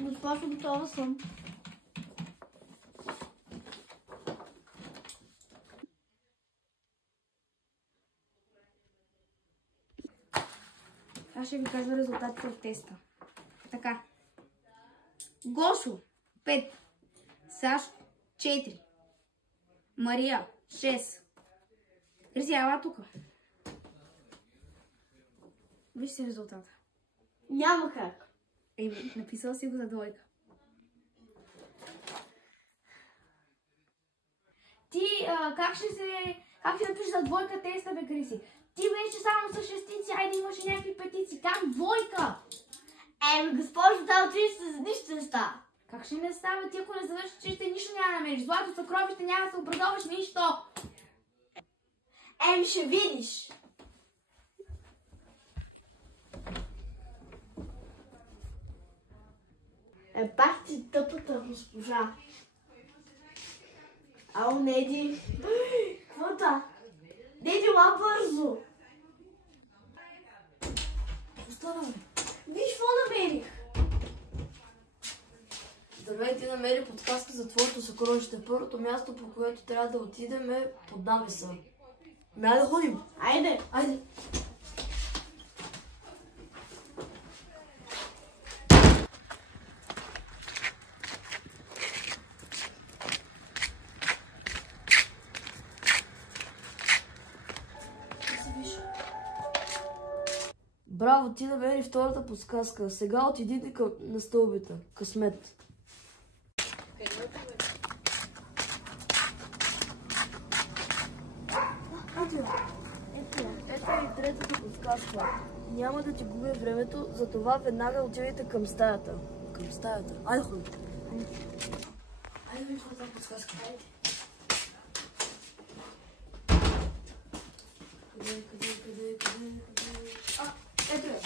Госпожо, готова съм. Аз ще ви кажа резултатите от теста. Така. Гошо 5. Сашко 4. Мария 6. Криси, ела тук. Вижте резултата. Няма как. Написала си го за двойка. Ти как ще напишеш за двойка теста, бе, Криси? Ти беше само с шестици, айде имаше някакви петици. Как двойка? Госпожо, да отидеш с нищо не става. Как ще не става? Ти ако не завършиш училище, нищо няма да намериш. Злато съкровище няма да се образоваш нищо. Ще видиш. Пак ти тъпата госпожа. Ало, Неди. Какво та? Неди, ма бързо. Остана, бе. Виж какво намерих. Здравейте, намери подсказка за твоето съкровище. Първото място, по което трябва да отидем е под навеса. Айде да ходим. Айде. Айде. Браво, ти намери втората подсказка. Сега отидите на стълбите. Късмет. Ето и третата подсказка. Няма да ти губя времето, затова веднага отидете към стаята. Към стаята. Айде ходи. Айде видим това е подсказка. Къде? Ето е.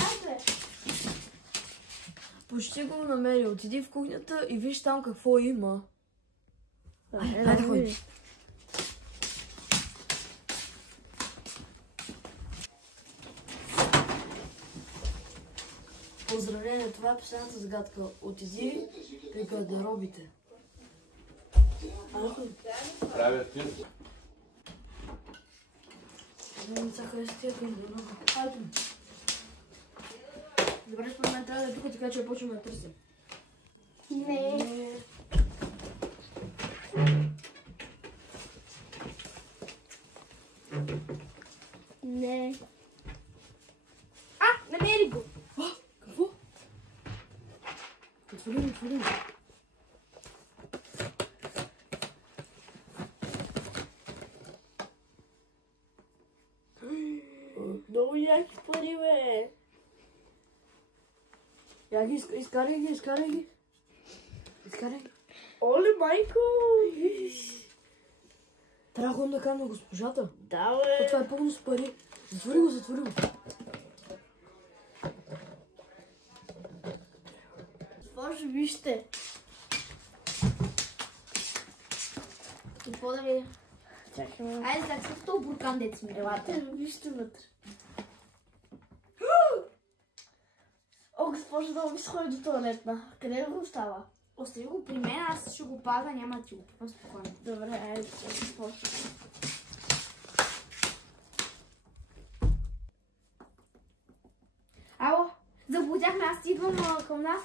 Почти го намери. Отиди в кухнята и виж там какво има. Айде ходи. Поздравление, това е последната загадка. Отиди при гардеробите. Правят ти. Не са хареса тия гардероба. Айде. Добре, според мен трябва да е тук, така че почваме да търсим. Не. Не. Намери го. Какво? Отвори. Много яки пари, бе. Я ги, изкарай ги. Оле, майко. Трябва да ходим да кажем на госпожата. Да, бе. Това е пълно с пари. Затвори го. Госпожо, вижте. Какво да видя? Чакай, Айде, как са в този буркан, дец ми. елате, вижте вътре. О, госпожо, да ми сходи до туалетна. Къде го остава? Остави го при мен, аз ще го пазя, няма да ти го пипам спокойно. Добре, айде, госпожо. Ало, заблудяхме, аз идвам към нас.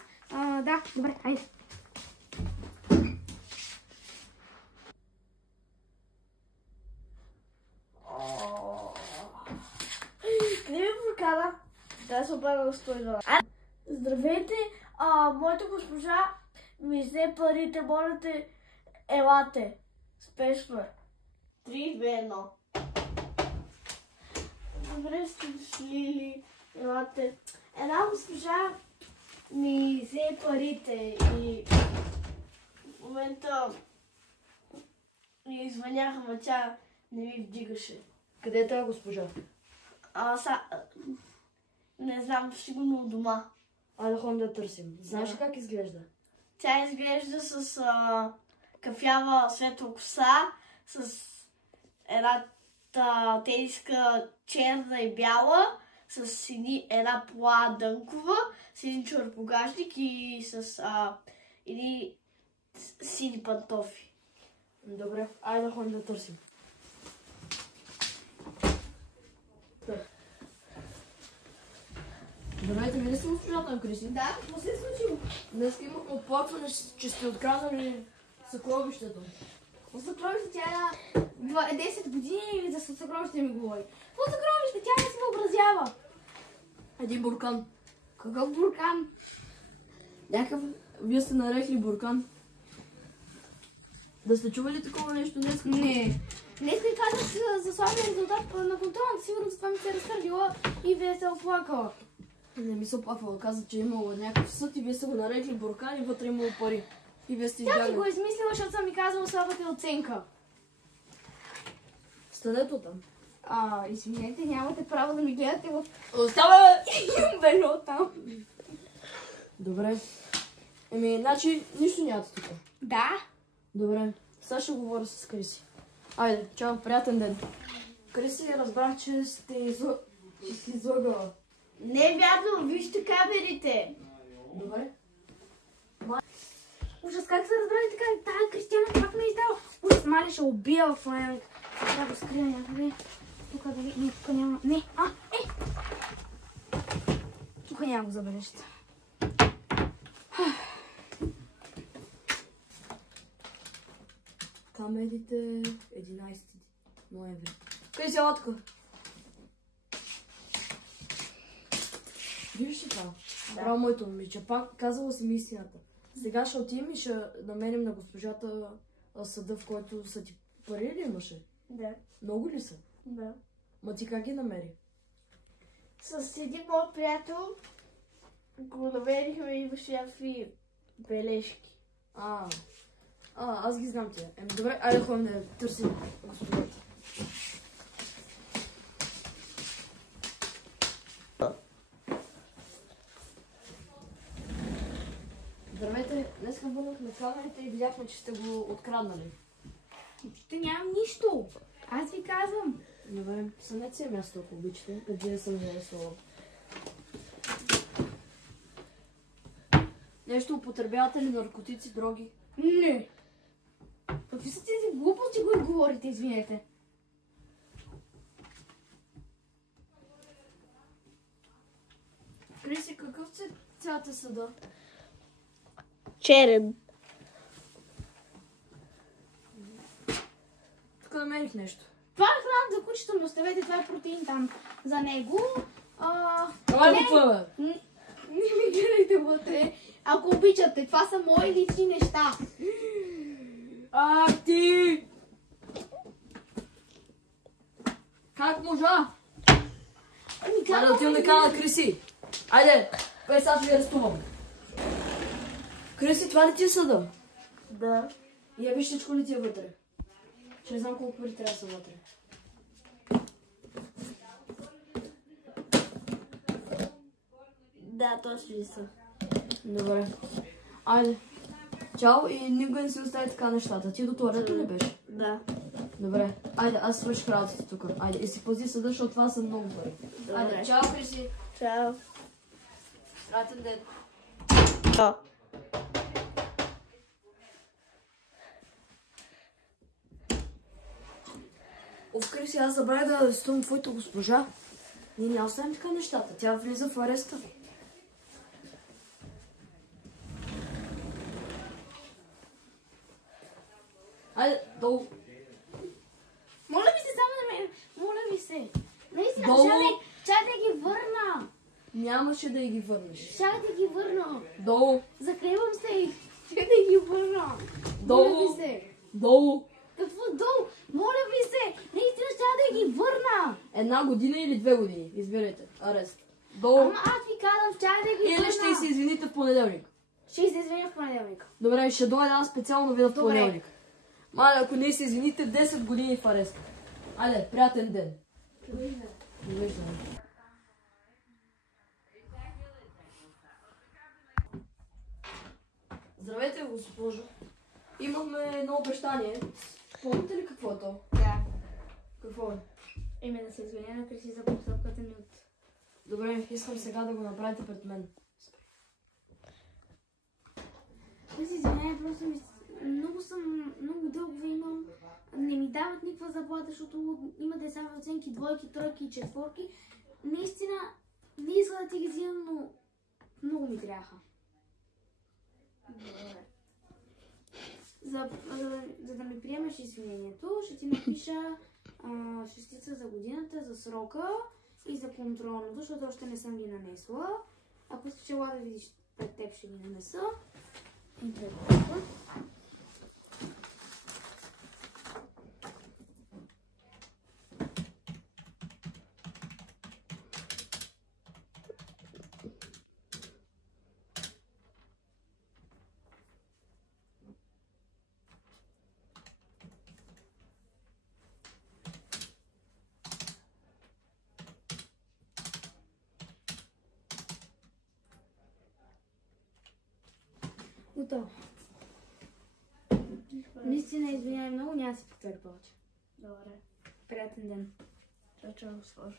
Да, добре, айде. Къде ми прокара? Да се обърна на 102. Здравейте, моята госпожа ми взе парите, моля те, елате. Спешно е. 3, 2, 1. Добре сте дошли ли? Елате. Една госпожа ми взе парите и в момента ми извъняха, но тя не ми вдигаше. Къде е тази госпожа? Не знам, сигурно у дома. Айде да ходим да търсим. Знаеш ли как изглежда? Тя изглежда с кафява светла коса, с една тениска черна и бяла, с една пола дънкова, с един чорапогажник и с едни сини пантофи. Добре, айде да ходим да търсим. Здравейте, вие ли сте госпожата на Криси? Да, какво се е случило? Днес имахме оплакване, че сте откраднали съкровището. От съкровище тя е 10 години за съкровище ми говори. Какво съкровище? Тя не се въобразява. Един буркан. Какъв буркан? Някакъв... Вие сте нарекли буркан. Да сте чували такова нещо днес? Не. Днес ми казах за слабия резултат на контролната, сигурно за това ми се е разтърдила и вие се оплакала. Не ми се оплаквала. Каза, че е имало някакъв съд и вие сте го нарекли буркан и вътре имало пари. И вие сте Тя си избягали. го е измислила, защото съм ми казала слабата оценка. Станете там. Извинете, нямате право да ми гледате в Остава! бело там. Добре. Значи нищо нямате тук. Да. Добре. Сега ще говоря с Криси. Айде, чао, приятен ден. Криси, разбрах, че сте излагала. Не е вярно, вижте камерите. Добре. Ужас, как са разбрали така? Тая Кристияна пак ме издава. Ужас, мали ще убия в момента. Трябва да скрия някъде. Тук дали... Не, тук няма... Не, Тук няма го забележите. Камерите 11 ноември. Криси, ела тук. Виждаш ли това? Браво, моето момиче. Пак казала си ми истината. Сега ще отидем и ще намерим на госпожата съда, в който са ти пари ли имаше? Да. Много ли са? Да. Ма ти как ги намери? С един мой приятел го намерихме и имаше някакви бележки. Аз ги знам тия. Добре, айде ходим да търсим госпожата. Здравейте, днес върнахме камерите и видяхме, че сте го откраднали. Те нямам нищо. Аз ви казвам. Добре, сънете си място, ако обичате, къде съм зарисувала. Нещо употребявате ли наркотици, дроги? Не. Какви са тези глупости, които говорите, извинете? Криси, какъв цвят е съда? Черен. Тук намерих нещо. Това е храна за кучето ми, оставете, това е протеин там за него. Това е това, бе! Не ми гледайте вътре. Ако обичате, това са мои лични неща. Ти! Как можа? Айде да отивам да кажа на Криси. Айде, бе сега ще ви арестувам. Криси, това ли ти е съда? Да. Я виж всичко ли ти е вътре? Ще не знам колко пари трябва да са вътре. Да, точно ли са. Добре. Айде. Чао и никога не си остави така нещата. Ти до туалета ли беше? Да. Добре. Айде, аз свърших работата тук. Айде, и си пази съда, защото това са много пари. Добре. Айде, чао, Криси. Чао. Приятен ден. Чао. Криси, аз забравя да арестувам твоята госпожа. Ние не оставим така нещата. Тя влиза в ареста. Айде, долу. Моля ви се, само да ме... Моля ви се. Наистина, Долу. чай да ги върна. Нямаше да ги върнеш. Чай да ги върна. Долу. Закривам се и чай да ги върна. Долу. Моля ви се. Долу. Какво долу? Моля ви се. Наистина, чай да ги върна. 1 година или 2 години. Изберете. Арест. Долу. Ама аз ви казвам, чай да ги върна. Или ще се извините в понеделник. Ще се извиня в понеделник. Добре, ще дойде аз специално вида в Добре. понеделник. Маля, ако не се извините, 10 години в арест. Айде, приятен ден. Довиждане. Здравейте, госпожо. Имахме едно обещание. Помните ли какво е то? Да. Какво е? Име да се извиня на Криси за постъпката ми от Добре, искам сега да го направите пред мен. Аз извинявай, просто много дълго имам. Не ми дават никаква заплата, защото има деца в оценки двойки, тройки и четворки. Наистина, не иска да ти ги взимам, но много ми трябваха. За да ми приемеш извинението, ще ти напиша шестица за годината, за срока и за контролното, защото още не съм ги нанесла. Ако искаш ела да видиш пред теб, ще ги нанеса. И пред теб. Готово. Наистина извинявай много, няма да се повтори повече. Добре. Приятен ден. Чао, чао, госпожо.